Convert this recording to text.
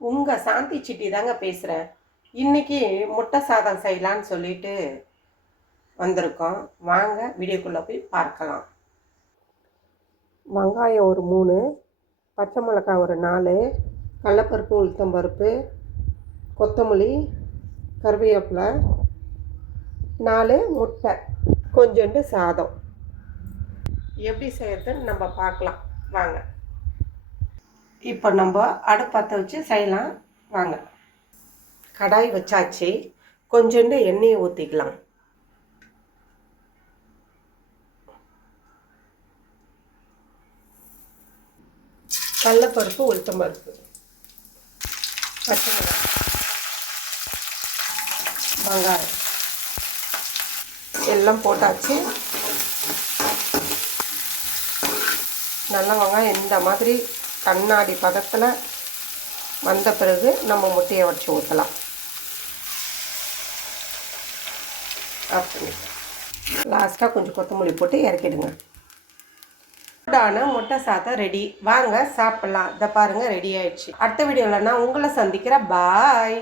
உங்கள் சாந்தி சிட்டி தாங்க பேசுகிறேன். இன்றைக்கி முட்டை சாதம் செய்யலான்னு சொல்லிட்டு வந்திருக்கோம். வாங்க வீடியோக்குள்ளே போய் பார்க்கலாம். வெங்காயம் ஒரு 3, பச்சை மிளகாய் ஒரு 4, கடலப்பருப்பு, உளுத்தம்பருப்பு, கொத்தமல்லி, கருவேப்பிலை, 4 முட்டை, கொஞ்சோண்டு சாதம். எப்படி செய்யறதுன்னு நம்ம பார்க்கலாம் வாங்க. இப்போ நம்ம அடுப்பத்தை வச்சு செய்யலாம் வாங்க. கடாய் வச்சாச்சு. கொஞ்சோண்டு எண்ணெயை ஊற்றிக்கலாம். கடலப்பருப்பு, உளுத்தம்பருப்பு, பச்சை மிளகாய், வெங்காயம் எல்லாம் போட்டாச்சு. நல்லா வெங்காயம் இந்த மாதிரி கண்ணாடி பதத்தில் வந்த பிறகு நம்ம முட்டையை உடச்சி ஊற்றலாம். அப்படி லாஸ்ட்டாக கொஞ்சம் கொத்தமல்லி போட்டு இறக்கிடுங்க. சூடான முட்டை சாதம் ரெடி. வாங்க சாப்பிட்லாம். இதை பாருங்கள், ரெடி ஆயிடுச்சு. அடுத்த வீடியோவில் நான் உங்களை சந்திக்கிறேன். பாய்.